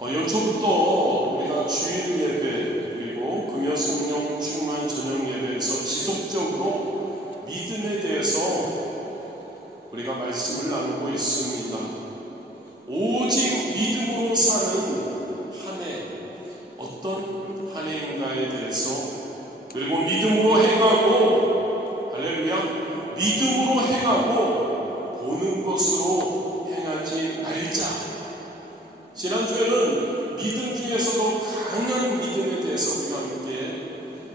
연초부터 우리가 주일 예배 그리고 금요 성령 충만 저녁 예배에서 지속적으로 믿음에 대해서 우리가 말씀을 나누고 있습니다. 오직 믿음으로 사는 한 해, 어떤 한 해인가에 대해서, 그리고 믿음으로 행하고, 할렐루야, 믿음으로 행하고 보는 것으로 행하지 말자. 지난주에는 믿음 중에서도 강한 믿음에 대해서 우리가 함께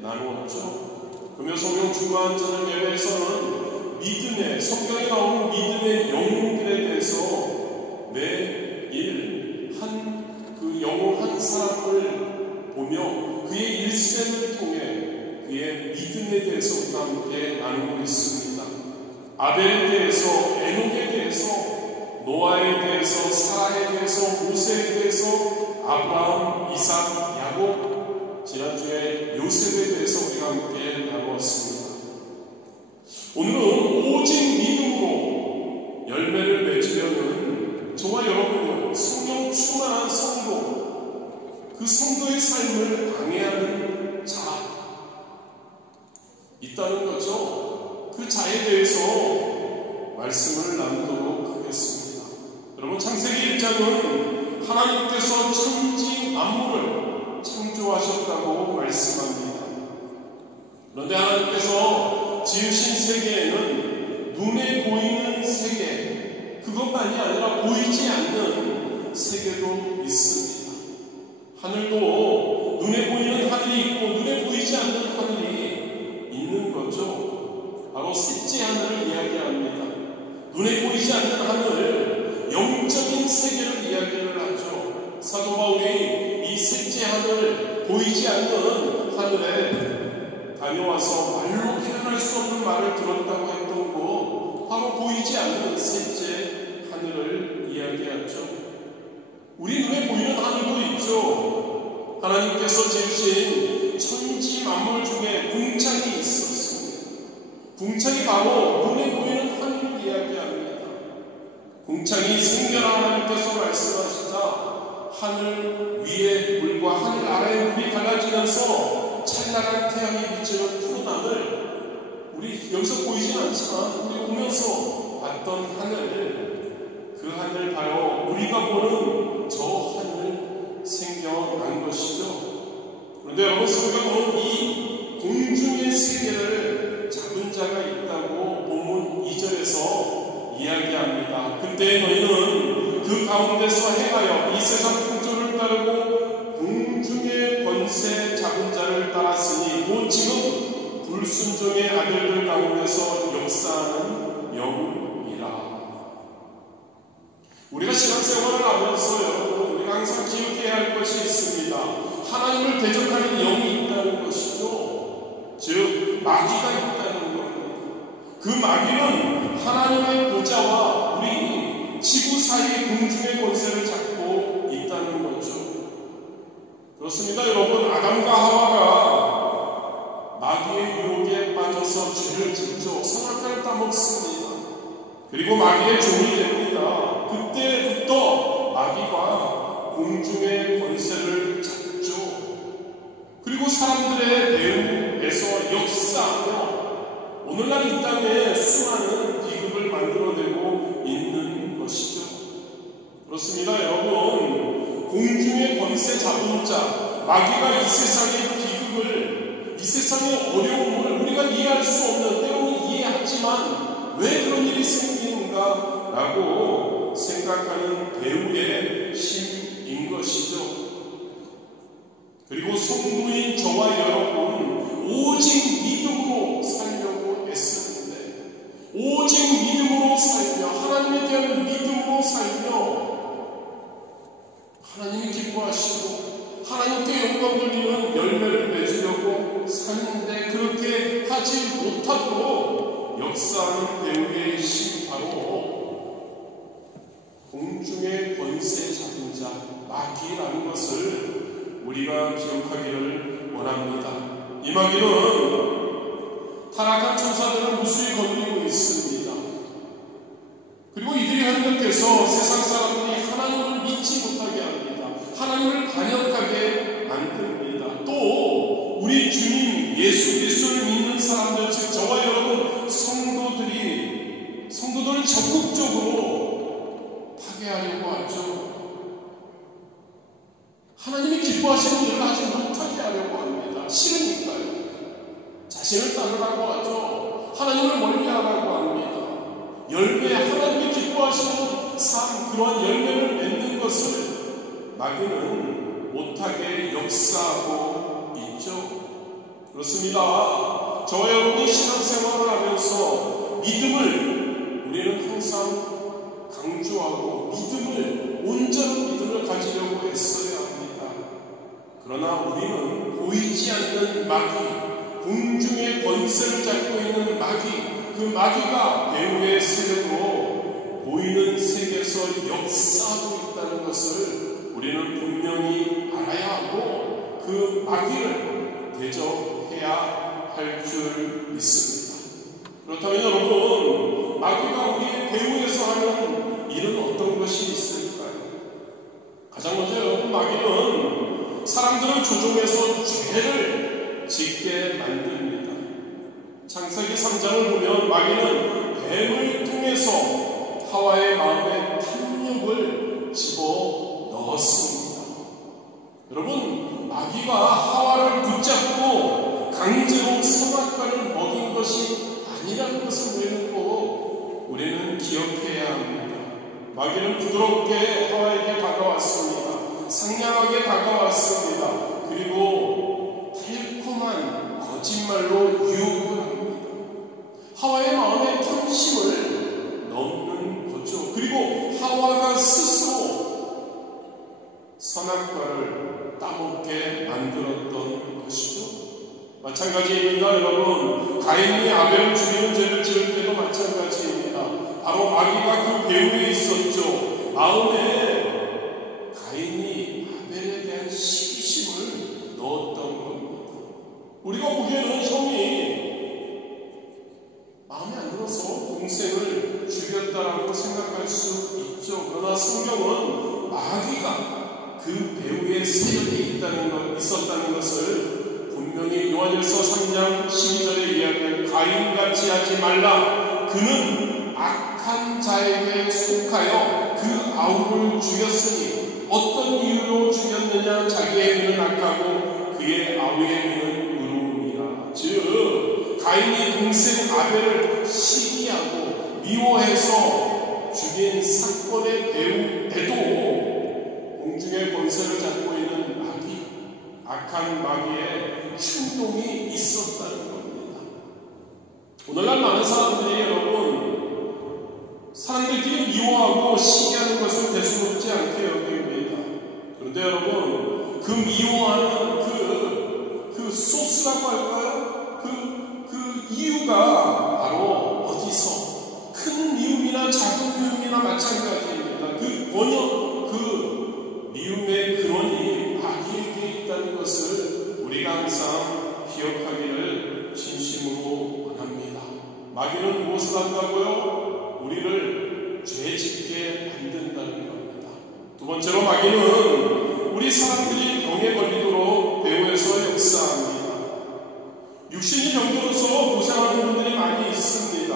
나누었죠. 금요 성령 충만 저녁 예배에서는 믿음의, 성경에 나오는 믿음의 영웅들에 대해서 매일 그 영웅 한 사람을 보며 그의 일생을 통해 그의 믿음에 대해서 우리가 함께 나누고 있습니다. 아벨에 대해서, 에녹에 대해서, 노아에 대해서, 사라에 대해서, 모세에 대해서, 아브라함, 이삭, 야곱, 지난주에 요셉에 대해서 우리가 함께 나누었습니다. 오늘은 오직 믿음으로 열매를 맺으려는 저와 여러분은 성령 충만한 성도, 그 성도의 삶을 방해하는 자 있다는 거죠. 그 자에 대해서 말씀을 나누도록 하겠습니다. 여러분, 창세기 1장은 하나님께서 천지 만물을 창조하셨다고 말씀합니다. 그런데 하나님께서 지으신 세계에는 눈에 보이는 세계, 그것만이 아니라 보이지 않는 세계도 있습니다. 하늘도 눈에 보이는 하늘이 있고 눈에 보이지 않는 하늘이 있는 거죠. 바로 셋째 하늘을 이야기합니다. 눈에 보이지 않는 하늘, 영적인 세계를 이야기를 하죠. 사도 바울이 이 셋째 하늘, 보이지 않는 하늘에 다녀와서 말로 표현할 수 없는 말을 들었다고 했던 거, 바로 보이지 않는 셋째 하늘을 이야기하죠. 우리 눈에 보이는 하늘도 있죠. 하나님께서 지으신 천지 만물 중에 궁창이 있었습니다. 궁창이 바로 눈에 보이는 하늘을 이야기합니다. 궁창이 생겨라 하나님께서 말씀하시자 하늘 위에 물과 하늘 아래의 물이 갈라지면서 찬란한 태양이 비치는 푸른 하늘, 우리 여기서 보이진 않지만 우리 오면서 봤던 하늘, 그 하늘 바로 우리가 보는 저 하늘 생겨난 것이죠. 그런데 여러분, 성경은 이 공중의 세계를 잡은 자가 있다고 본문 2절에서 이야기합니다. 그때 너희는 그 가운데서 행하여 이 세상 풍조를 따르고 공중의 권세 잡은 자를 따랐으니 곧 지금 불순종의 아들들 가운데서 역사하는 영이라. 우리가 신앙생활을 하면서요, 우리가 항상 기억해야 할 것이 있습니다. 하나님을 대적하는 영이 있다는 것이죠. 즉 마귀가 있다는 겁니다. 그 마귀는 하나님의 보좌와 우리 지구 사이의 공중의 권세를 잡고 있다는 거죠. 그렇습니다. 여러분, 아담과 하와가 마귀의 유혹에 빠져서 죄를 짓죠. 선악과를 따먹습니다. 그리고 마귀의 종이 됩니다. 그때부터 마귀가 공중의 권세를 잡죠. 그리고 사람들의 배후에서 역사하며 오늘날 이 땅에 수많은 비극을 만들어내고 있는 것이죠. 그렇습니다. 여러분, 공중의 권세 잡은 자, 마귀가 이 세상의 비극을, 이 세상의 어려움을 우리가 이해할 수 없는, 때로는 이해하지만 왜 그런 일이 생기는가 라고 생각하는 배후의 힘인 것이죠. 그리고 성도인 저와 여러분, 오직 믿음으로 살려고 애쓰는데, 오직 믿음으로 살며, 하나님에 대한 믿음으로 살며 하나님이 기뻐하시고 하나님께 영광 돌리는 열매를 맺으려고 사는데, 그렇게 하지 못하도록 역사하는 배후의 힘, 바로 공중의 권세 잡은 자 마귀라는 것을 우리가 기억하기를 원합니다. 이 마귀는 타락한 천사들을 무수히 건드리고 있습니다. 그리고 이들이 하나님께서 세상 사람들이 하나님을 믿지 못하게 합니다. 하나님이 기뻐하시는 일을 하지 못하게 하려고 합니다. 싫으니까요. 자신을 따르라고 하죠. 하나님을 멀리하라고 합니다. 열매, 하나님이 기뻐하시는 삶, 그러한 열매를 맺는 것을 마귀는 못하게 역사하고 있죠. 그렇습니다. 저와 여러분이 신앙생활을 하면서 믿음을 우리는 항상 강조하고 믿음을, 온전한 믿음을 가지려고 애써야 합니다. 그러나 우리는 보이지 않는 마귀, 공중의 권세를 잡고 있는 마귀, 그 마귀가 배후의 세력으로 보이는 세계에서 역사하고 있다는 것을 우리는 분명히 알아야 하고 그 마귀를 대적해야 할 줄 믿습니다. 그렇다면 여러분, 마귀가 우리의 배후에서 하는 일은 어떤 것이 있을까요? 가장 먼저 여러분, 마귀는 사람들을 조종해서 죄를 짓게 만듭니다. 창세기 3장을 보면 마귀는 뱀을 통해서 하와의 마음에 탐욕을 집어넣었습니다. 여러분, 마귀가 하와를 붙잡고 강제로 선악과를 먹인 것이 아니라는 것을 우리는 기억해야 합니다. 마귀는 부드럽게 하와에게 다가왔습니다. 상냥하게 다가왔습니다. 그리고 달콤한 거짓말로 유혹을 합니다. 하와의 마음에 탐심을 넣는 거죠. 그리고 하와가 스스로 선악과를 따먹게 만들었던 것이죠. 마찬가지입니다. 여러분, 가인이 아벨을 죽이는 죄를 지을 때도 마찬가지입니다. 바로 마귀가 그 배후에 있었죠. 마음에 가인이 아벨에 대한 시기심을 넣었던 겁니다. 우리가 보기에는 형이 마음에 안 들어서 동생을 죽였다라고 생각할 수 있죠. 그러나 성경은 마귀가 그 배후에 세력이 있었다는 것을 분명히 요한일서 3장 12절에 이야기한 가인같이 하지 말라. 그는 악한 자에게 속하여 그 아우를 죽였으니 어떤 이유로 죽였느냐. 자기의 미는 악하고 그의 아우의 미는 의로움이라. 즉 가인이 동생 아벨을 시기하고 미워해서 죽인 사건의 배후에도 공중의 권세를 잡고 있는 마귀, 악한 마귀의 충동이 있었다는 겁니다. 오늘날 많은 사람들이 여러분, 사람들끼리 미워하고 시기하는 것을 대수롭지 않게 여깁니다. 그런데 여러분, 그 미워하는 그 소스라고 할까요? 그 이유가 바로 어디서? 큰 미움이나 작은 미움이나 마찬가지입니다. 그 미움의 근원이 마귀에게 있다는 것을 우리가 항상 기억하기를 진심으로 원합니다. 마귀는 무엇을 한다고요? 우리를 죄짓게 만든다는 겁니다. 두 번째로 마귀는 우리 사람들이 병에 걸리도록 배후에서 역사합니다. 육신이 병들어서 고생하는 분들이 많이 있습니다.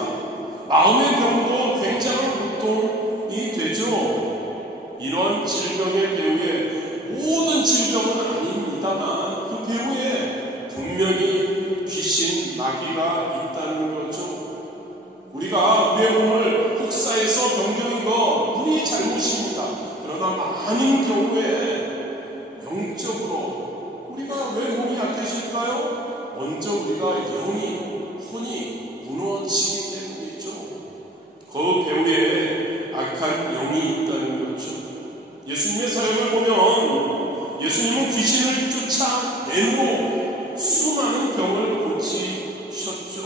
마음의 병도 굉장한 고통이 되죠. 이런 질병의 배후에 모든 질병은 아닙니다만 그 배후에 분명히 귀신, 마귀가 있다는 거죠. 우리가 우리의 몸을 혹사해서 병드는 거 우리 잘못입니다. 그러나 많은 경우에 영적으로 우리가 왜 몸이 약해질까요? 먼저 우리가 혼이 무너지기 때문이죠. 그 배후에 악한 영이 있다는 거죠. 예수님의 사역을 보면 예수님은 귀신을 쫓아내고 수많은 병을 고치셨죠.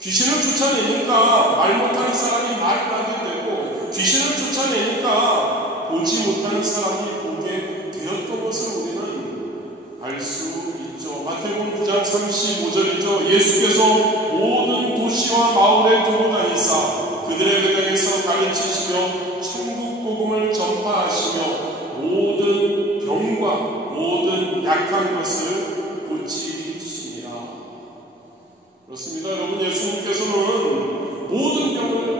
귀신을 쫓아내니까 말 못하는 사람이 말을 하게 되고 귀신을 쫓아내니까 보지 못하는 사람이 보게 되었던 것을 우리는 알 수 있죠. 마태복음 9장 35절이죠. 예수께서 모든 도시와 마을에 돌아다니사 그들의 회당에서 가르치시며 천국 복음을 전파하시며 모든 병과 모든 약한 것을 고치시니라. 그렇습니다. 여러분, 예수님께서는 모든 병을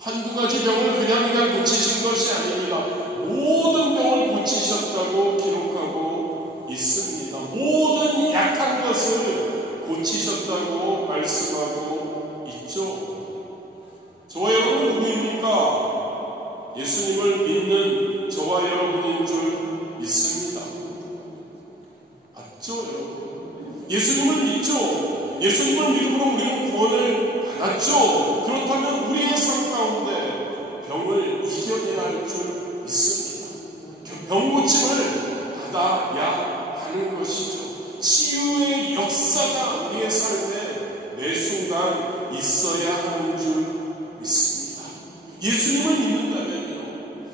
한두 가지 병을 그냥 고치신 것이 아닙니다. 모든 병을 고치셨다고 기록하고 있습니다. 모든 약한 것을 고치셨다고 말씀하고 있죠. 저와 여러분은 누구입니까? 예수님을 믿는 저와 여러분인 줄 믿습니다. 맞죠, 여러분? 예수님을 믿죠. 예수님을 믿음으로 우리는 구원을 받았죠. 그렇다면 우리의 삶 가운데 병을 이겨내야 할 줄 믿습니다. 병 고침을 받아야 하는 것이죠. 치유의 역사가 우리의 삶에 매 순간 있어야 하는 줄 믿습니다. 예수님을 믿는다면요,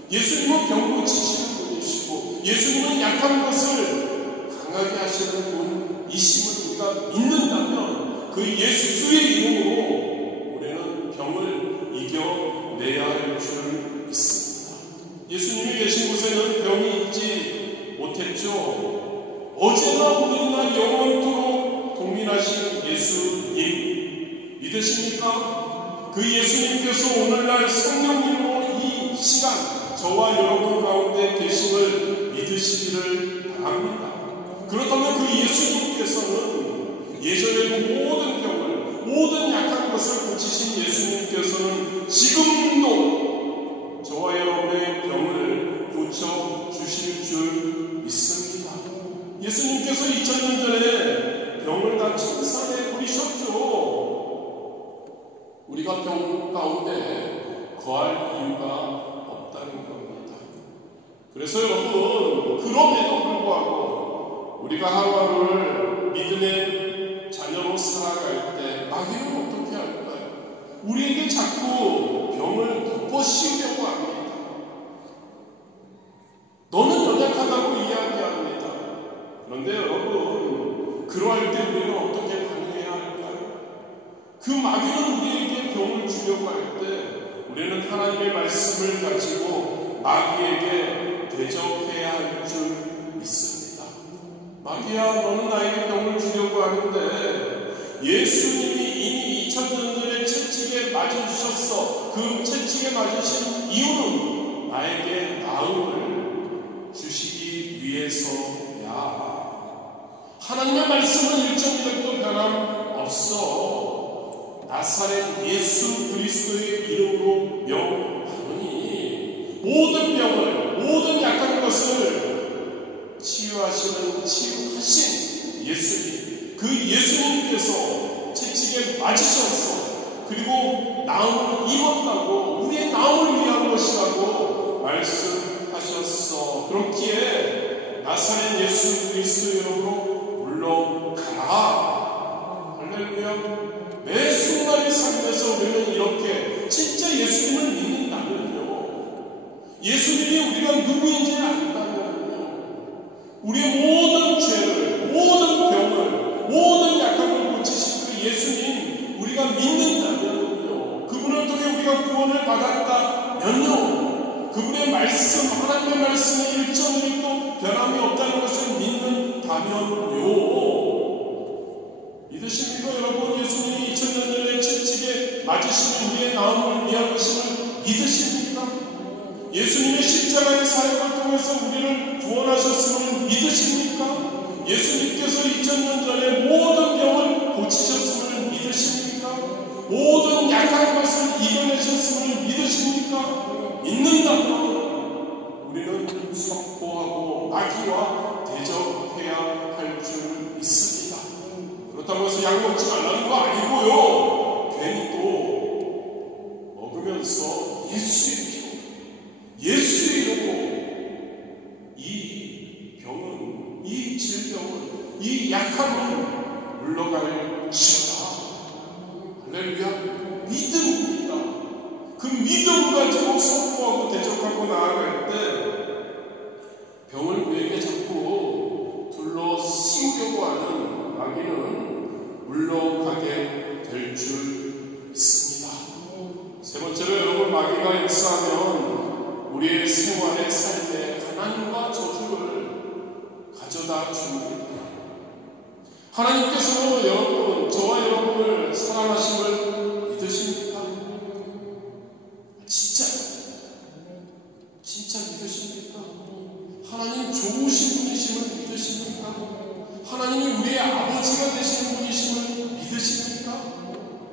예수님은 병 고치시는 분이시고 예수님은 약한 것을 강하게 하시는 분이심을 우리가 믿는다면 그 예수의 이름으로 우리는 병을 이겨내야 할 줄 믿습니다. 예수님이 계신 곳에는 병이 있지 못했죠. 어제나 오늘나 영원토록 동일하신 예수님 믿으십니까? 그 예수님께서 오늘날 성령님으로 이 시간 저와 여러분 가운데 계심을 믿으시기를 바랍니다. 그렇다면 그 예수님께서는 예전의 모든 병을, 모든 약한 것을 고치신 예수님께서는 지금도 저와 여러분의 병을 고쳐주실 줄 믿습니다. 예수님께서 2000년 전에 병을 다 청산해 버리셨죠. 우리가 병 가운데 거할 이유가 없다는 겁니다. 그래서 여러분, 그럼에도 불구하고 우리가 하루하루를 믿음의 자녀로 살아갈 때 마귀는 어떻게 할까요? 우리에게 자꾸 병을 덮어씌우려고 합니다. 너는 연약하다고 이야기합니다. 그런데 여러분, 그러할 때 우리는 어떻게 반응해야 할까요? 그 마귀는 우리에게 병을 주려고 할 때 우리는 하나님의 말씀을 가지고 마귀에게 대적해야 할 줄 믿습니다. 마귀야, 너는 나에게 병을 주려고 하는데 예수님이 이미 2000년 전에 채찍에 맞으셨어. 그 채찍에 맞으신 이유는 나에게 나음을 주시기 위해서야. 하나님의 말씀은 1.1도 변함없어. 나사렛 예수 그리스도의 이름으로 명하노니 모든 병을, 모든 약한 것을 치유하신 예수님, 그 예수님께서 채찍에 맞으셨어. 그리고 나음을 입었다고, 우리의 나음을 위한 것이라고 말씀하셨어. 그렇기에 나사렛 예수 그리스도의 이름으로 물러가라. 할렐루야. 매 순간의 삶에서 우리는 이렇게 진짜 예수님을 믿는다면요, 예수님이 우리가 누구인지 안다면요, 우리의 모든 죄를, 모든 병을, 모든 약함을 고치신 그 예수님 우리가 믿는다면요, 그분을 통해 우리가 구원을 받았다면요, 그분의 말씀, 하나님의 말씀에 1.1도 변함이 없다는 것을 믿는다면요, 믿으십니까 여러분? 예수님이 2000년 전에 채찍에 맞으시는 우리의 나음을 위한 것임을 믿으십니까? 예수님의 십자가의 사역을 통해서 우리를 구원하셨음을 믿으십니까? 예수님께서 2000년 전에 모든 병을 고치셨음을 믿으십니까? 모든 약한 것을 이겨내셨음을 믿으십니까? 믿는다면 우리는 선포하고 마귀와 대적해야 할 줄 믿습니다. 그렇다고 해서 약 먹지 말라는 거 아니고요, 괜히 또 먹으면서 예수의 피로, 예수의 이름으로 이 병은, 이 질병은, 이 약함은 물러갈 것이다. 할렐루야. 믿음입니다. 그 믿음 가지고 선포하고 대적하고 나아갈 때 병을 우리에게 자꾸 둘러씌우려고 하는 마귀는 물러가게 될 줄 믿습니다. 세 번째로 여러분, 마귀가 역사하면 우리의 생활의 삶에 가난과 저주를 가져다 줍니다. 하나님께서 여러분, 저와 여러분을 사랑하심을 믿으십니까? 진짜 믿으십니까? 하나님 좋으신 분이심을 믿으십니까? 하나님이 우리의 아버지가 되시는 분이심을 믿으십니까?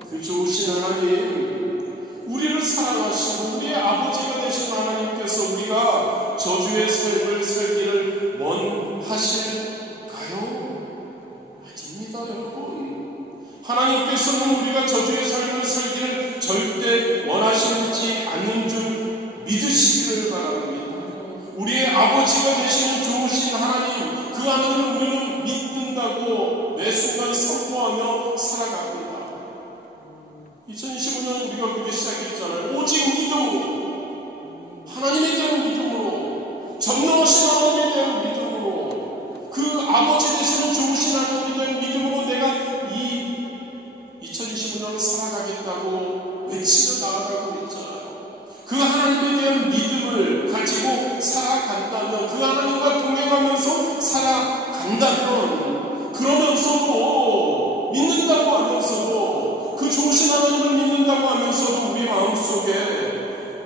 그 좋으신 하나님, 우리를 사랑하시고 우리의 아버지가 되신 하나님께서 우리가 저주의 삶을 살기를 원하실까요? 아닙니다, 여러분. 하나님께서는 우리가 저주의 삶을 살기를 절대 원하시지 않는 줄 믿으시기를 바랍니다. 우리의 아버지가 되시는 좋으신 하나님, 그 하나님을 우리는 믿는다고 매 순간 선포하며 살아갑니다. 2025년 우리가 그렇게 시작했잖아요. 오직 믿음으로, 하나님에 대한 믿음으로, 전능하신 하나님에 대한 믿음으로, 그 아버지 되시는 좋으신 하나님에 대한 믿음으로 내가 이 2025년을 살아가겠다고 외치며 나아가고 있잖아요. 그 하나님에 대한 믿음을 가지고 살아간다면, 그 하나님과 동행하면서 살아간다면, 그러면서도 믿는다고 하면서도, 그 좋으신 하나님을 믿는다고 하면서도 우리 마음속에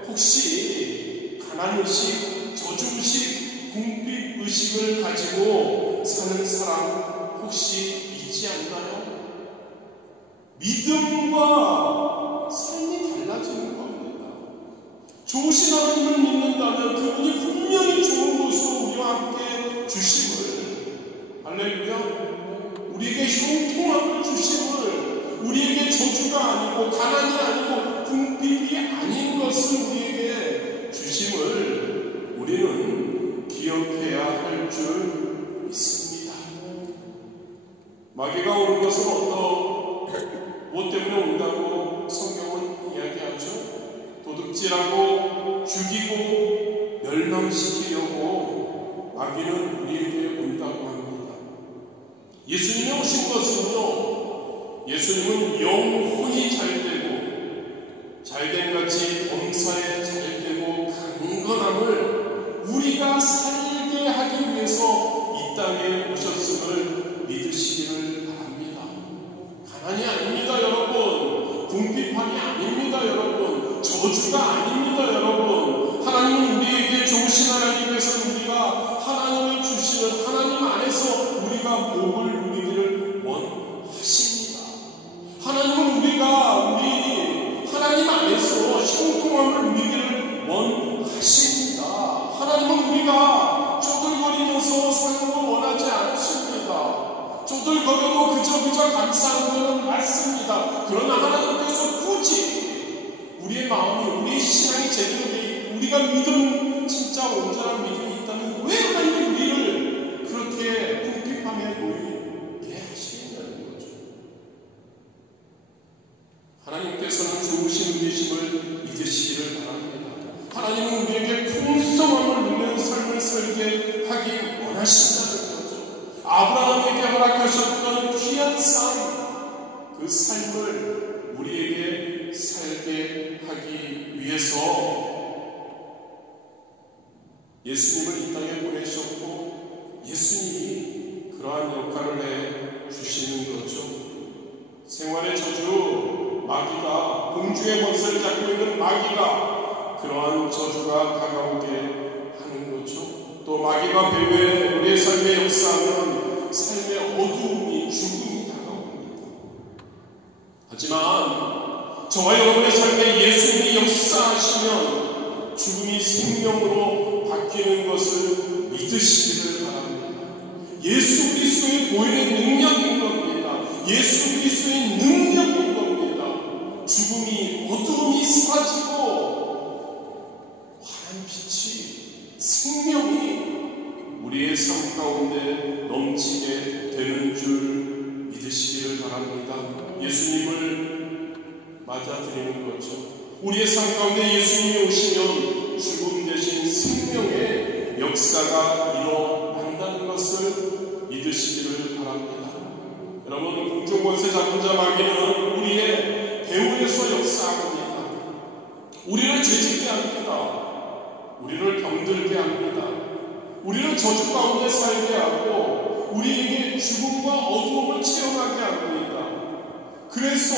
혹시 가난의식, 저주의식, 궁핍의식을 가지고 사는 사람 혹시 있지 않나요? 믿음과 삶이 달라지는 겁니다. 좋으신 하나님을 믿는다면 그분이 분명히 좋은 것으로 우리와 함께 주심을, 할렐루야, 우리에게 형통함을 주심을, 우리에게 저주가 아니고 가난이 아니고 궁핍이 아닌 것을 우리에게 주심을 우리는 기억해야 할 줄 믿습니다. 마귀가 오는 것은 무엇 때문에 온다고 성경은 이야기하죠? 도둑질하고 죽이고 멸망시키려고 마귀는 우리에게 온다고 합니다. 예수님이 오신 것은요, 예수님은 영혼이 잘되고 잘됨같이 범사에 잘되고 강건함을 우리가 살게 하기 위해서 이 땅에 오셨음을 믿으시기를 바랍니다. 가난이 아닙니다, 여러분. 궁핍함이 아닙니다, 여러분. 저주가 아닙니다, 여러분. 하나님은 우리에게 좋으신 하나님께서 우리가 하나님을 주시는 하나님 안에서 우리가 복을 누리기를 원하십니다. 하나님은 우리가 하나님 안에서 형통함을 누리기를 원하십니다. 하나님은 우리가 쪼들거리면서 사는 걸 원하지 않으십니다. 쪼들거려도 그저 감사한 것은 맞습니다. 그러나 하나님께서 굳이 우리의 마음이, 우리의 신앙이 제대로 돼, 우리가 믿음, 진짜 온전한 믿음이 있다면 왜 하나님이 우리를 그렇게 궁핍함에 놓이게 하시겠냐는 거죠. 하나님께서는 좋으신 분이심을 믿으시기를 바랍니다. 하나님은 우리에게 풍성함을 누리는 삶을 살게 하기 원하신다는 거죠. 아브라함에게 허락하셨던 귀한 삶, 그 삶을 우리에게 살게 하기 위해서 예수님을 이 땅에 보내셨고 예수님이 그러한 역할을 해 주시는 거죠. 생활의 저주, 마귀가, 공주의 권세를 잡고 있는 마귀가 그러한 저주가 다가오게 하는 거죠. 또 마귀가 배후에 우리의 삶에 역사하는 삶의 어두움이, 죽음이 다가옵니다. 하지만 저와 여러분의 삶에 예수님이 역사하시면 죽음이 생명으로 바뀌는 것을 믿으시기를 바랍니다. 예수 그리스도의 보혈의 능력인 겁니다. 예수 그리스도의 능력인 겁니다. 죽음이, 어두움이 사라지고 환한 빛이, 생명이 우리의 삶 가운데 넘치게 되는 줄 믿으시기를 바랍니다. 예수님을 맞아드리는 거죠. 우리의 삶 가운데 예수님이 오시면 죽음 대신 생명의 역사가 일어난다는 것을 믿으시기를 바랍니다. 여러분, 공중권세 잡은 자 마귀는 우리의 배후에서 역사합니다. 우리를 죄짓게 합니다. 우리를 병들게 합니다. 우리를 저주 가운데 살게 하고 우리에게 죽음과 어두움을 체험하게 합니다. 그래서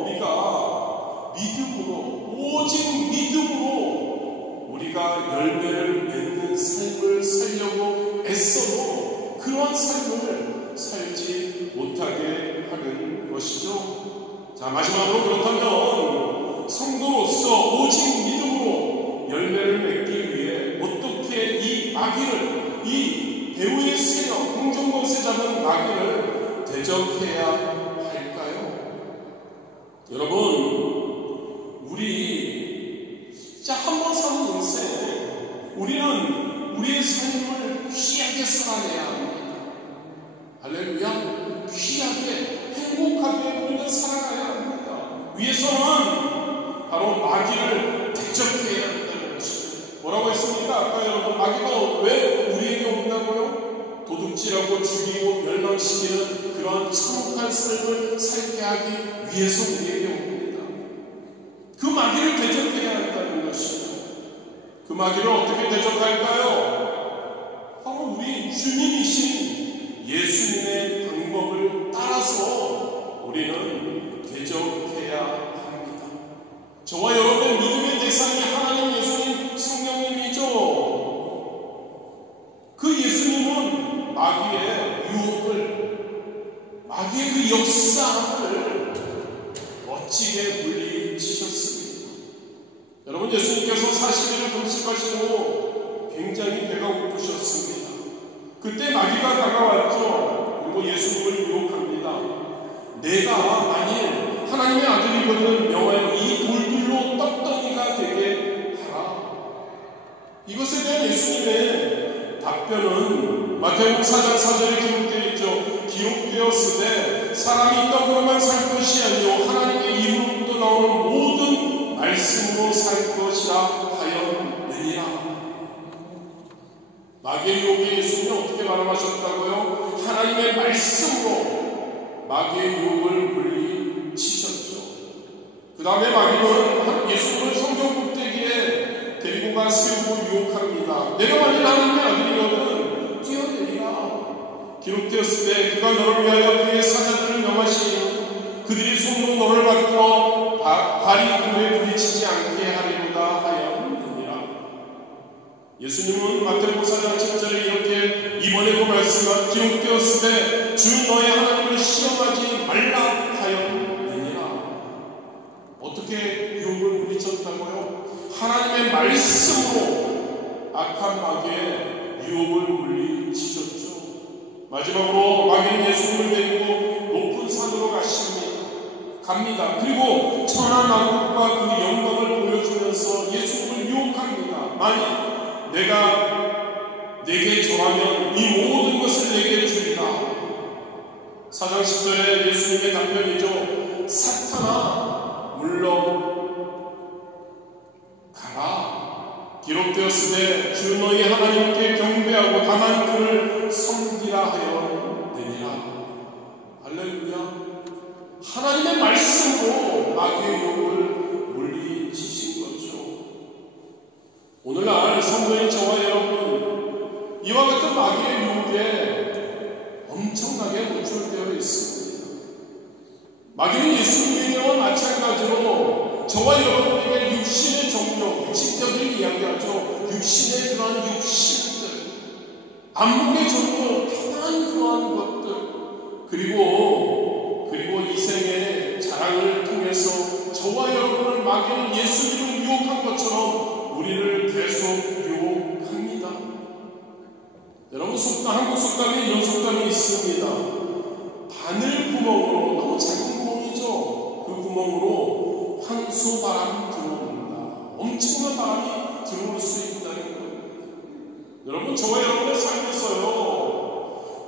우리가 믿음으로, 오직 믿음으로 우리가 열매를 맺는 삶을 하는 것이죠. 자, 마지막으로 그렇다면 성도로서 오직 믿음으로 열매를 맺기 위해 어떻게 이 마귀를, 이 배후의 세력, 공중것에 잡은 마귀를 대적해야 할까요? 여러분, 우리 진짜 한 번 사는 인생, 우리는 우리의 삶을 귀하게 살아내야 합니다. 할렐루야. 귀하게, 행복하게 우리는 살아가야 합니다. 위해서는 바로 마귀를 대적해야 한다는 것이죠. 뭐라고 했습니까? 아까 여러분, 마귀가 왜 우리에게 온다고요? 도둑질하고 죽이고 멸망시키는 그러한 참혹한 삶을 살게 하기 위해서 우리에게 옵니다. 그 마귀를 대적해야 한다는 것이죠. 그 마귀를 어떻게 대적할까요? 바로 우리 주님이신 예수님의 방법을 따라서 우리는 대적해야 합니다. 저와 여러분의 믿음의 대상이 하나님, 예수님, 성령님이죠. 그 예수님은 마귀의 유혹을, 마귀의 그 역사를 멋지게 물리치셨습니다. 여러분, 예수님께서 40일을 금식하시고 굉장히 배가 고프셨습니다. 그때 마귀가 다가왔죠. 그리고 예수님을 유혹합니다. 내가 만일 하나님의 아들이거든 명하여 이 돌들로 떡덩이가 되게 하라. 이것에 대한 예수님의 답변은 마태복음 4장 4절에 기록되어 있죠. 기록되었으되 사람이 떡으로만 살 것이 아니요 하나님의 입으로부터 나오는 모든 말씀으로 살 것이라 하였느니라. 마귀의 유혹에 예수님이 어떻게 말씀하셨다고요? 하나님의 말씀으로 마귀의 유혹을 물리치셨죠. 그 다음에 마귀는 예수님을 성전 꼭대기에 데리고 가 세우고 유혹합니다. 내가 만일 하나님의 아들이거든 뛰어내리라. 기록되었을 때 그가 너를 위하여 그의 사자들을 명하시니 그들이 손으로 너를 받들어 발이 돌에 부딪히지 않게 하리로다 하였느니라. 예수님은 마태복음 4장 7절에 이렇게 이번에도 말씀하 기록되었을 때 주 너의 하나님을 시험하지 말라 하였느니라. 어떻게 유혹을 물리쳤다고요? 하나님의 말씀으로 악한 마귀의 유혹을 물리치셨죠. 마지막으로 마귀는 예수님을 데리고 높은 산으로 갑니다. 그리고 천하만국과 그 영광을 보여주면서 예수님을 유혹합니다. 만일 내게 절하면 이 모든 것을 내게 주리라. 4장 10절에 예수님의 답변이죠. 사탄아 물러가라. 기록되었으되 주 너희 하나님께 경배하고 다만 그를 섬기라 하였느니라. 할렐루야. 하나님의 말씀으로 마귀의 유혹을 물리치신 거죠. 오늘날 성도인 저와 여러분, 이와 같은 마귀의 유혹에 엄청나게 노출되어 있습니다. 마귀는 예수님에게와 마찬가지로 저와 여러분에게 육신의 정욕, 육신적인 이야기하죠. 육신의 그러한 육신들, 안목의 정욕, 편한 그러한 것들, 그리고 이 생의 자랑을 통해서 저와 여러분을 마귀는 예수님을 유혹한 것처럼 우리를 계속 유혹합니다. 여러분, 한국 속담에 이런 속담이 있습니다. 바늘 구멍으로, 너무 작은 구멍이죠. 그 구멍으로 황소바람이 들어옵니다. 엄청난 바람이 들어올 수 있다는 거예요. 여러분, 저와 여러분의 삶에서요,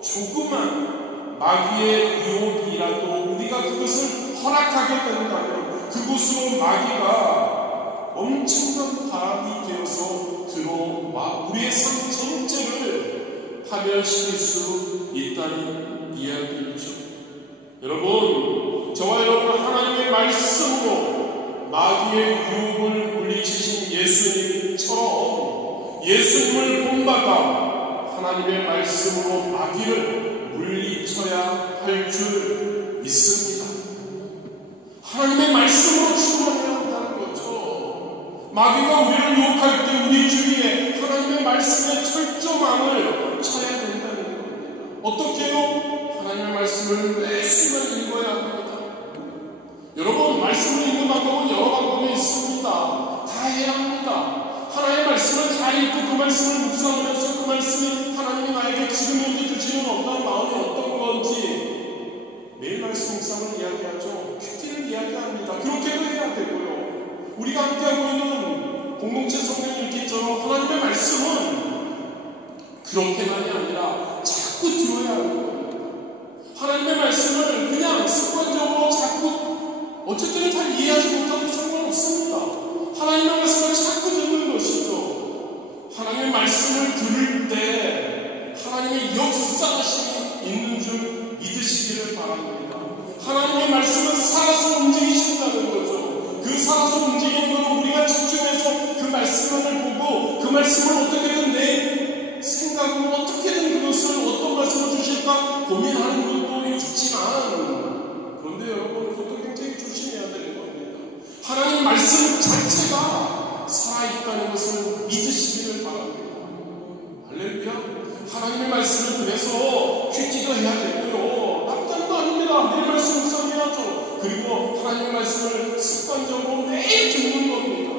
조그만 마귀의 유혹이라도 우리가 그것을 허락하게 된다면 그곳으로 마귀가 엄청난 바람이 되어서 들어와 우리의 삶 전체를 파멸시킬 수 있다는 이야기이죠. 여러분, 저와 여러분은 하나님의 말씀으로 마귀의 유혹을 물리치신 예수님처럼 예수님을 본받아 하나님의 말씀으로 마귀를 물리쳐야 할 줄 믿습니다. 하나님의 말씀으로 충만해야 한다는 거죠. 마귀가 우리를 유혹할 때 우리 주위에 하나님의 말씀의 철조망을 쳐야 된다는 겁니다. 어떻게요? 하나님의 말씀을 매 순간 읽어야 묵상하면서 그 말씀이 하나님이 나에게 지금 현재 주시는 어떤 마음이 어떤 건지 매일 말씀 묵상을 이야기하죠. 큐티를 이야기합니다. 그렇게도 해야 되고요. 우리가 함께하고 있는 공동체 성령 읽기처럼 하나님의 말씀은 그렇게만이 아니라 자꾸 들어야 하는 겁니다. 하나님의 말씀을 그냥 습관적으로 자꾸 어쨌든 잘 이해하지 못하도 상관없습니다. 하나님의 말씀을 자꾸 듣는 것이죠. 하나님의 말씀을 들을 때 하나님의 역사하심이 있는 줄 믿으시기를 바랍니다. 하나님의 말씀은 살아서 움직이신다는 거죠. 그 살아서 움직이는 건 우리가 집중해서 그 말씀을 보고 그 말씀을 어떻게든 내 생각으로 어떻게든 그것을 어떤 말씀을 주실까 고민하는 것도 좋지만 그런데 여러분 그것도 굉장히 조심해야 되는 겁니다. 하나님 말씀 자체가 살아있다는 것을 믿으시기를 바랍니다. 할렐루야. 하나님의 말씀을 그래서 큐티도 해야 되고요. 납작도 아닙니다. 내 말씀 묵상해야죠. 그리고 하나님의 말씀을 습관적으로 매일 듣는 겁니다.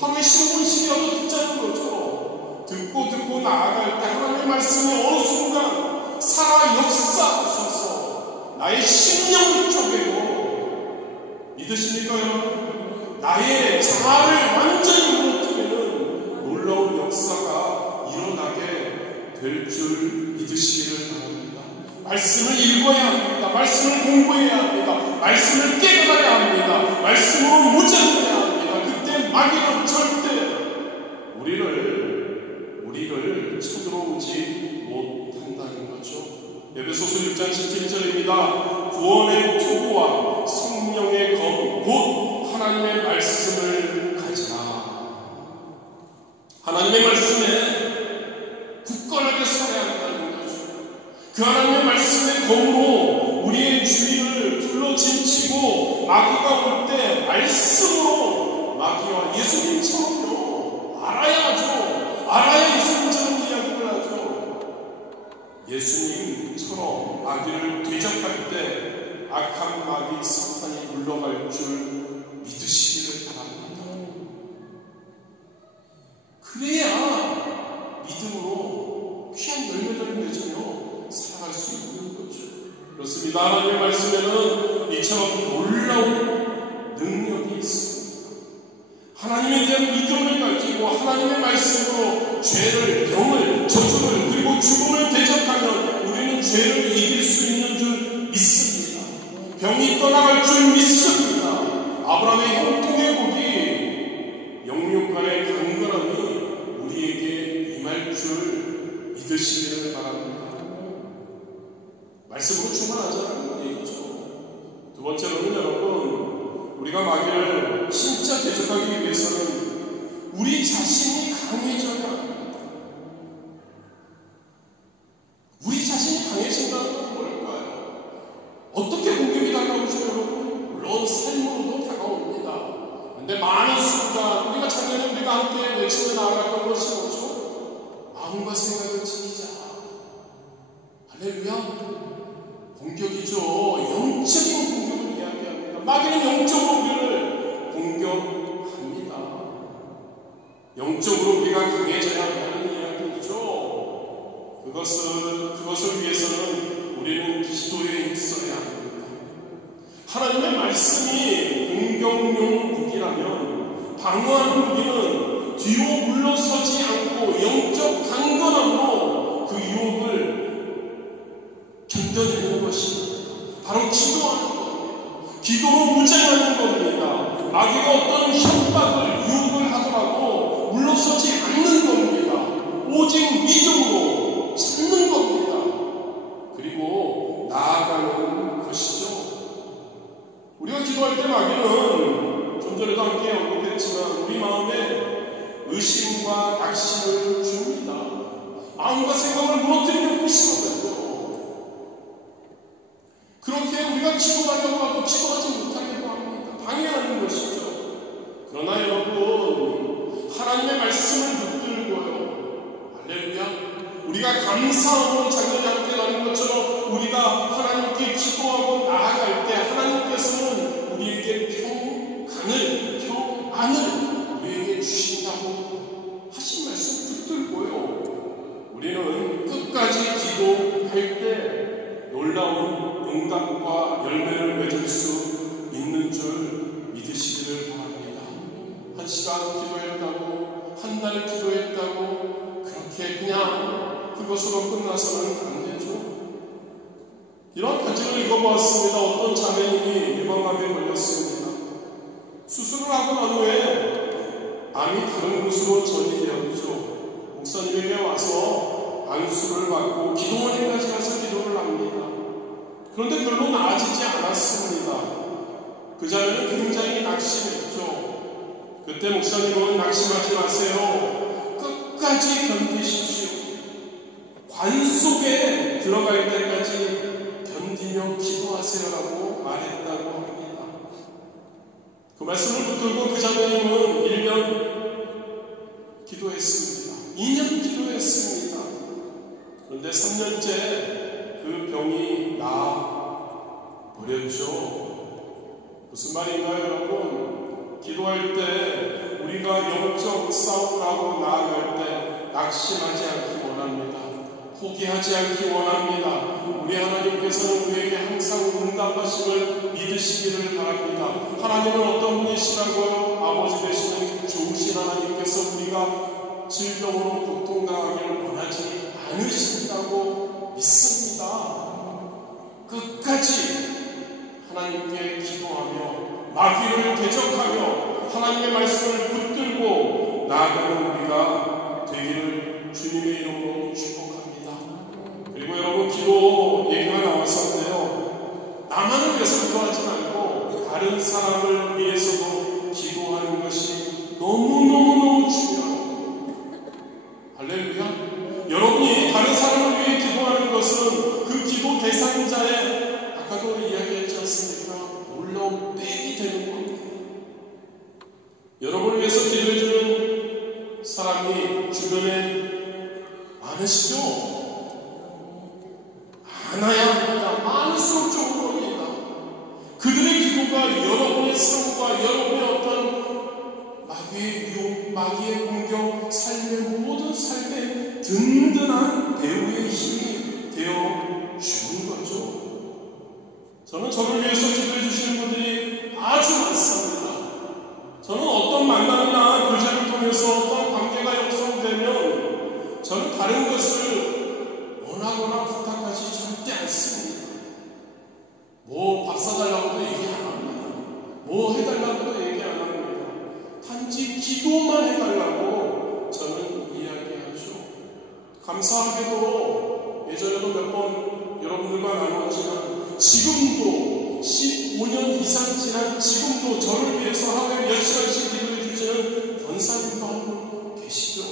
하루에 15분씩이라도 듣자는 거죠. 듣고 나아갈 때 하나님의 말씀이 어느 순간 살아 역사하셔서 나의 심령을 쪼개고 믿으십니까 여러분? 나의 자아를 완전히 무너뜨리는 놀라운 역사가 일어나게 될 줄 믿으시기를 바랍니다. 말씀을 읽어야 합니다. 말씀을 공부해야 합니다. 말씀을 깨달아야 합니다. 말씀으로 무장해야 합니다. 그때 마귀는 절대 우리를 쳐들어오지 못한다는 거죠. 에베소서 6장 17절입니다. 구원의 투구와 성령의 검 곧 하나님의 말씀을 가지라. 하나님의 말씀에 굳건하게 서야 한다는 거죠. 그 하나님의 말씀의 검으로 우리의 주위를 둘러짐치고 마귀가 올 때 말씀으로 마귀와 예수님처럼요 알아야죠. 알아야 예수님처럼 이야기를 하죠. 예수님처럼 마귀를 대적할 때 악한 마귀 사탄이 물러갈 줄 믿으시기를 바랍니다. 그래야 믿음으로 귀한 열매를 맺으며 살아갈 수 있는 거죠. 그렇습니다. 하나님의 말씀에는 이처럼 놀라운 능력이 있습니다. 하나님에 대한 믿음을 가지고 하나님의 말씀으로 죄를, 병을, 저주를 그리고 죽음을 대적하면 우리는 죄를 이길 수 있는 줄 믿습니다. 병이 떠나갈 줄 믿습니다. 아브라함의 형통의 복이 영육간의 강건함이 우리에게 임할 줄 믿으시기를 바랍니다. 말씀으로 충만하자는 얘기죠. 두 번째로는 여러분, 우리가 마귀를 진짜 대적하기 위해서는 우리 자신이 강해져야 합니다. 우리 자신이 강해진다는 건 뭘까요? 어떻게 공격이 다가오죠, 여러분? 물론 삶으로도 다가옵니다. 근데 많은 순간 우리가 작년에 우리가 함께 외치며 나아갔던 것이 뭐죠? 마음과 생각을 지키자. 할렐루야. 공격이죠. 영적인 공격을 이야기합니다. 마귀는 영적으로 우리를 공격합니다. 영적으로 우리가 강해져야 한다는 이야기이죠. 그것을 위해서는 우리는 기도에 힘써야 합니다. 하나님의 말씀이 공격용 무기라면 방어하는 무기는 뒤로 물러서지 않고 영적 강건함으로 그 유혹을 견뎌내는 것입니다. 바로 기도하는 겁니다. 기도로 무장하는 겁니다. 마귀가 어떤 협박을 유혹을 하더라도 물러서지 않는 겁니다. 오직 믿음으로 찾는 겁니다. 그리고 나아가는 것이죠. 우리가 기도할 때 마귀는 좀 전에도 함께 언급했지만 우리 마음에 의심과 낙심을 줍니다. 마음과 생각을 무너뜨리려고 시도하죠. 그렇게 우리가 기도하려고 하고 기도하지 못하려고 합니다. 방해하는 것이죠. 그러나 여러분, 하나님의 말씀을 붙들고요. 할렐루야. 우리가 감사하고 작년에 함께 나눈 것처럼 우리가 하나님께 기도하고 나아갈 때 하나님께서는 우리에게 평안을 우리에게 주신다고 하신 말씀 붙들고요. 우리는 끝까지 기도할 때 놀라운 응답과 열매를 맺을 수 있는 줄 믿으시기를 바랍니다. 1시간 기도했다고, 한 달 기도했다고 그렇게 그냥 그것으로 끝나서는 안 되죠. 이런 간증을 읽어보았습니다. 어떤 자매님이 유방암에 걸렸습니다. 수술을 하고 난 후에 암이 다른 곳으로 전이되었죠. 목사님에게 와서 안수를 받고 기도원에까지 가서 기도를 합니다. 그런데 별로 나아지지 않았습니다. 그 자매는 굉장히 낙심했죠. 그때 목사님은 낙심하지 마세요. 끝까지 견디십시오. 관 속에 들어갈 때까지 견디며 기도하세요라고 말했다고 합니다. 그 말씀을 붙들고 그 자매님은 1년 기도했습니다. 2년 기도했습니다. 그런데 3년째 그 병이 나아버렸죠. 무슨 말인가요, 여러분? 기도할 때 우리가 영적 싸움을 하고 나아갈 때 낙심하지 않기 원합니다. 포기하지 않기 원합니다. 우리 하나님께서는 우리에게 항상 응답하심을 믿으시기를 바랍니다. 하나님은 어떤 분이시라고요? 아버지 되시는 좋으신 하나님께서 우리가 질병으로 고통당하기를 원하지 않으신다고 믿습니다. 끝까지 하나님께 기도하며 마귀를 대적하며 하나님의 말씀을 붙들고 나아가는 우리가 되기를 주님의 이름으로 축복합니다. 그리고 여러분, 기도 얘기가 나왔었는데요, 나만을 위해서 기도하지 말고 다른 사람을 위해서도 기도하는 것이 너무너무너무 중요합니다. 할렐루야. 여러분이 다른 사람을 위해 기도하는 것은 그 기도 대상자의, 아까도 이야기했지 않습니까? 놀라운 빽이 되는 겁니다. 여러분을 위해서 기도해주는 사람이 주변에 많으시죠? 많아야 합니다. 많을수록 좋은 겁니다. 그들의 기도가 여러분의 삶과 여러분의 어떤 마귀의 유혹, 마귀의 공격, 삶의 모든 삶의 든든한 배우의 힘이 되어 주는 거죠. 저는 저를 위해서 기도해 주시는 분들이 아주 많습니다. 저는 어떤 만남이나 교제를 통해서 어떤 관계가 형성되면 저는 다른 것을 원하거나 부탁하지 절대 않습니다. 뭐 밥 사달라고도 얘기 안 합니다. 뭐 해달라고도 얘기 안 합니다. 단지 기도만 해달라고 저는 이야기하죠. 감사하게도 예전에도 몇 번 여러분들과 나눴지만 지금도 15년 이상 지난 지금도 저를 위해서 하루에 몇 시간씩 기도해 주시는 권사님도 한 분 계시죠.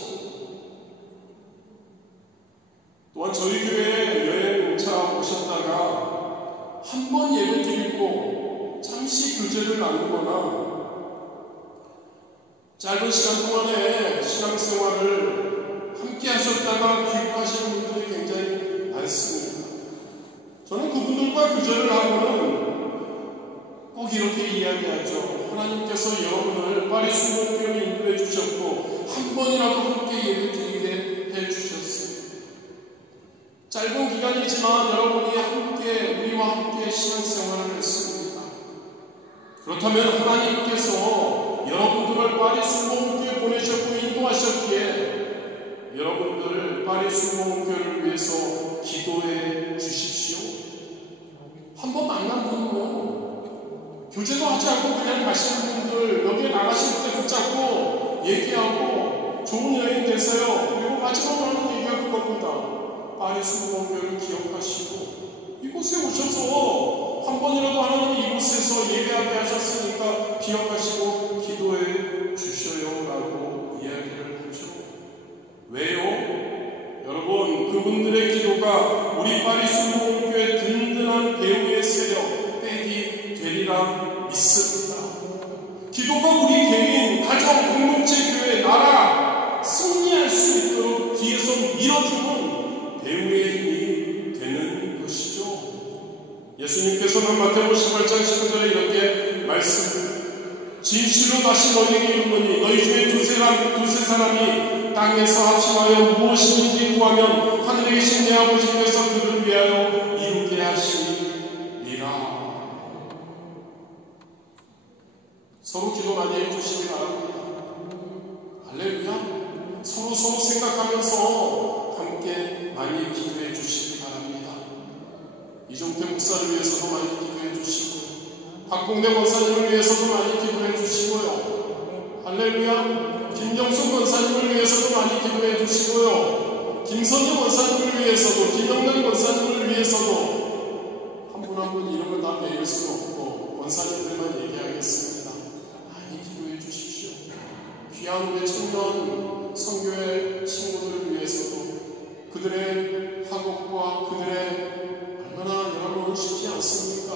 또한 저희 교회에 여행차 오셨다가 한 번 예배 드리고 잠시 교제를 나누거나 짧은 시간 동안에 신앙생활을 함께 하셨다가 귀국하시는 분들이 굉장히 많습니다. 저는 그분들과 교제를 하고는 꼭 이렇게 이야기하죠. 하나님께서 여러분을 파리 순복음교회에 인도해 주셨고 한 번이라도 함께 예배드리게 해주셨어요. 짧은 기간이지만 여러분이 함께 우리와 함께 신앙생활을 했습니다. 그렇다면 하나님께서 여러분들을 파리 순복음교회에 보내셨고 인도하셨기에 여러분들 파리 순복음교회를 위해서 기도해 주십시오. 한번 만난 분은 교제도 하지 않고 그냥 가시는 분들 여기에 나가실 때 붙잡고 얘기하고 좋은 여행 되세요. 그리고 마지막으로 하는 얘기가 그겁니다. 파리 순복음교회를 기억하시고 이곳에 오셔서 한 번이라도 하나님이 이곳에서 예배하게 하셨으니까 기억하시고 기도해 주셔요 라고 이야기를 하죠. 왜요? 여러분, 그분들의 기도가 우리 파리 순복음교회 든든한 배후의 세력 빽이 되리라 믿습니다. 기도가 우리 개인, 가정, 공동체, 교회, 나라 승리할 수 있도록 뒤에서 밀어주는 배후의 힘이 되는 것이죠. 예수님께서는 마태복음 18장 19절에 이렇게 말씀합니다. 진실로 다시 너희에게 이르노니 너희 중에 두세 사람이 땅에서 합심하여 무엇이든지 구하면 하늘에 계신 내 아버지께서 그를 위하여 이루게 하시리라. 서로 기도 많이 해주시기 바랍니다. 할렐루야. 서로 생각하면서 함께 많이 기도해 주시기 바랍니다. 이종태 목사를 위해서도 많이 기도해 주시고, 박봉대 권사님을 위해서도 많이 기도해 주시고요. 할렐루야. 김정숙 권사님을 위해서도 많이 기도해 주시고요. 김선재 권사님을 위해서도, 김영란 권사님을 위해서도, 한 분 한 분 이름을 다 배울 수는 없고 권사님들만 얘기하겠습니다. 많이 기도해 주십시오. 귀한 우리 청년 선교회 친구들을 위해서도, 그들의 학업과 그들의 얼마나 여러분 쉽지 않습니까?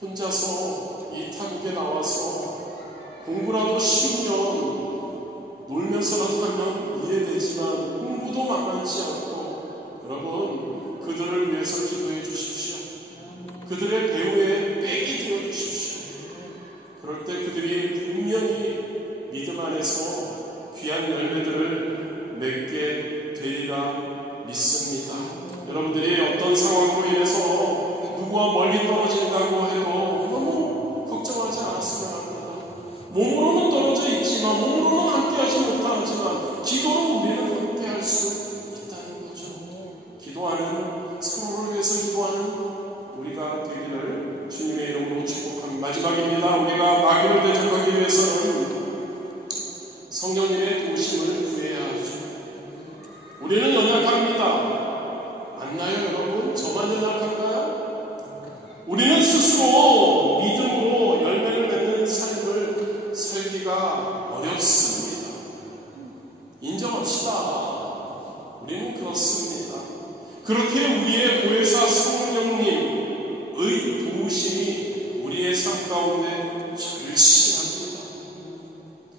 혼자서 이 타국에 나와서 공부라도 쉬우면 놀면서라도 하면 이해되지만 공부도 만만치 않고, 여러분 그들을 위해서 기도해 주십시오. 그들의 배후에 백이 되어 주십시오. 그럴 때 그들이 분명히 믿음 안에서 귀한 열매들을 맺게 되리라 믿습니다. 여러분들이 어떤 상황으로 인해서 누구와 멀리 떨어진다고 해도 너무 걱정하지 않았으면 합니다. 몸으로는 떨어져 있지만, 몸으로는 함께하지 못하지만 기도로 우리는 함께할 수 있다는 거죠. 기도하는, 서로를 위해서 기도하는 우리가 되기를 주님의 이름으로 축복합니다. 마지막입니다. 우리가 마귀를 대적하기 위해서는 성령님의 도우심을 구해야 하죠. 우리는 연약합니다. 맞나요 여러분? 저만 연약한가요? 우리는 스스로 믿음으로 열매를 맺는 삶을 살기가 어렵습니다. 인정합시다. 우리는 그렇습니다. 그렇게 우리의 보혜사 성령님의 도우심이 우리의 삶 가운데 절실합니다.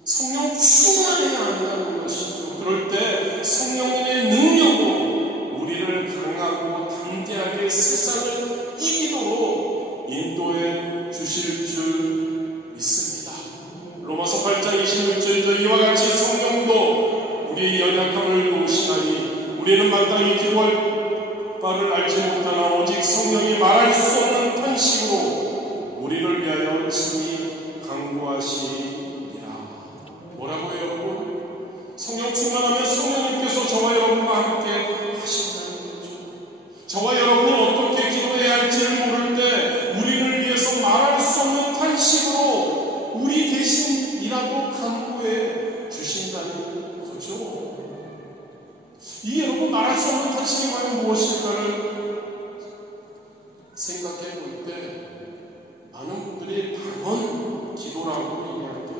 성령 충만해야 한다는 것이죠. 그럴 때 성령님의 능력으로 우리를 강하고 담대하게 세상을 이기도록 인도해 주실 줄 믿습니다. 로마서 8장 26절에도 이와 같이 성령도 우리의 연약함을 도우시나니 우리는 마땅히 기도할 바를 알지 못하나 오직 성령이 말할 수 없는 탄식으로 우리를 위하여 친히 간구하시리라. 뭐라고요 여러분? 성령 충만하면 성령님께서 저와 여러분과 함께 하신다는 거죠. 저와 여러분이 어떻게 기도해야 할지를 모를 때 우리를 위해서 말할 수 없는 탄식으로 우리 대신이라도 간구해 주신다는 거죠. 이 여러분 말할 수 없는 탄식이 과연 무엇일까를 생각해 볼 때 많은 분들이 방언 기도라고 이야기합니다.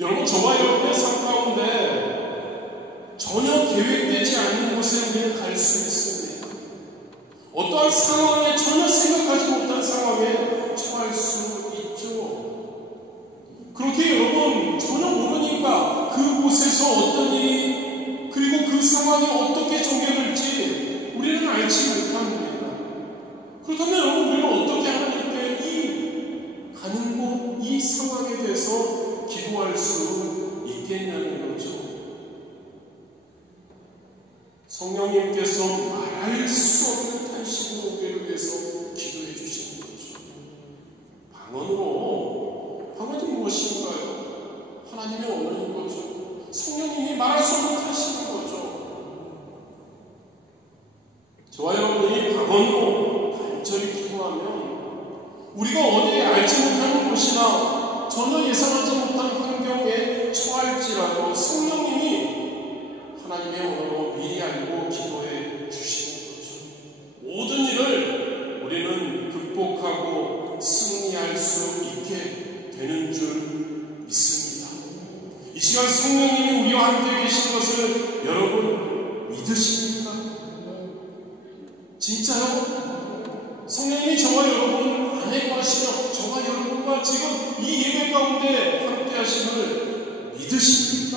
여러분 저와 여러분의 삶 가운데 전혀 계획되지 않은 곳에 우리는 갈 수 있습니다. 어떠한 상황에 전혀 생각하지 못한 상황에 처할 수 있죠. 그렇게 여러분 전혀 모르니까 그곳에서 어떤 일이 그리고 그 상황이 어떻게 전개될지 우리는 알지 못합니다. 그렇다면 여러분 우리는 어떻게 하나님께 이 가는 곳, 이 상황에 대해서 기도할 수 있겠냐는 거죠. 성령님께서 말할 수 없는 탄식으로 우리를 위해서 기도해 주시는 거죠. 방언이 무엇인가요? 하나님의 언어인 거죠. 성령님이 말할 수 없는 탄식인 거죠. 저와 여러분이 방언으로 간절히 기도하면 우리가 어디에 알지 못하는 곳이나 전혀 예상하지 못한 환경에 처할지라도 성령님이 하나님의 언어로 미리 알고 기도해 주시는 거죠. 모든 일을 우리는 극복하고 승리할 수 있게 되는 줄 믿습니다. 이 시간 성령님이 우리와 함께 계신 것을 여러분 믿으십니까? 진짜요? 성령님이 저와 여러분 안에 거하시며 저와 여러분과 지금 이 예배 가운데 함께 하심을 믿으십니까?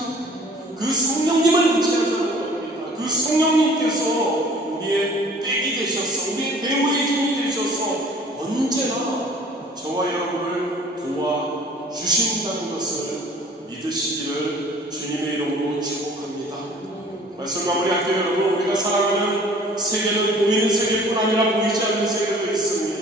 그 성령님을 의지하자는 겁니다. 그 성령님께서 우리의 백이 되셔서 우리의 배우의 힘이 되셔서 언제나 저와 여러분을 도와주신다는 것을 믿으시기를 주님의 이름으로 축복합니다. 말씀 마무리할게요. 여러분, 우리가 살아가는 세계는 보이는 세계뿐 아니라 보이지 않는 세계도 있습니다.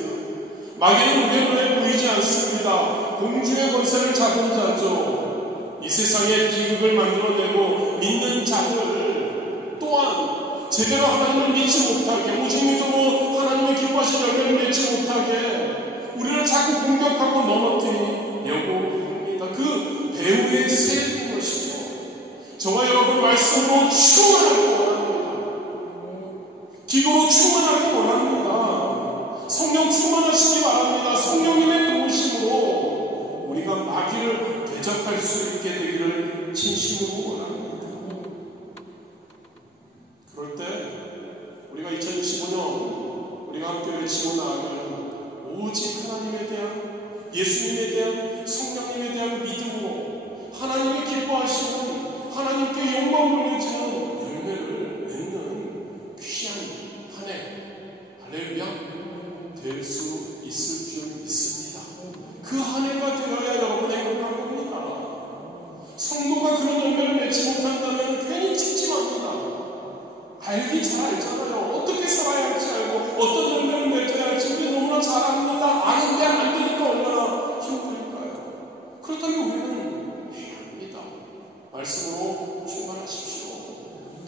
마귀는 우리의 눈에 보이지 않습니다. 공중의 권세를 잡은 자죠. 이 세상에 비극을 만들어내고 믿는 자들 또한 제대로 하나님을 믿지 못하게, 오직 믿음으로 하나님의 기뻐하신 열매를 맺지 못하게 우리를 자꾸 공격하고 넘어뜨리려고 합니다. 그 배후의 세인 것이죠. 저와 여러분 말씀으로 충만하기 원합니다. 기도로 충만하기 원합니다. 성령 충만하시기 바랍니다. 성령님의 도우심으로 우리가 마귀를 대적할 수 있게 되기를 진심으로 원합니다. 그럴 때 우리가 2025년 우리가 함께 외치고 나아가는 오직 하나님에 대한, 예수님에 대한, 성령님에 대한 믿음으로 하나님이 기뻐하시는, 하나님께 영광을 돌리는 열매를 맺는 귀한 한 해, 할렐루야, 될 수 있을 줄 믿습니다. 그 한 해가 되어야 여러분 행복한 겁니다. 성도가 그런 열매를 맺지 못한다면 괜히 찝찝합니다. 알기 잘 알잖아요. 어떻게 살아야 할지 알고 어떤 열매를 맺어야 할지 우리 너무나 잘 압니다. 아는데 안 되니까 얼마나 힘들까요? 그렇다면 우리는 해야 합니다. 말씀으로 충만하십시오.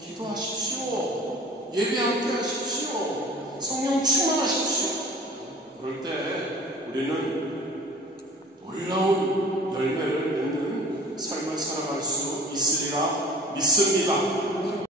기도하십시오. 예배 함께 하십시오. 성령 충만하십시오. 그럴 때 우리는 놀라운 열매를 맺는 삶을 살아갈 수 있으리라 믿습니다.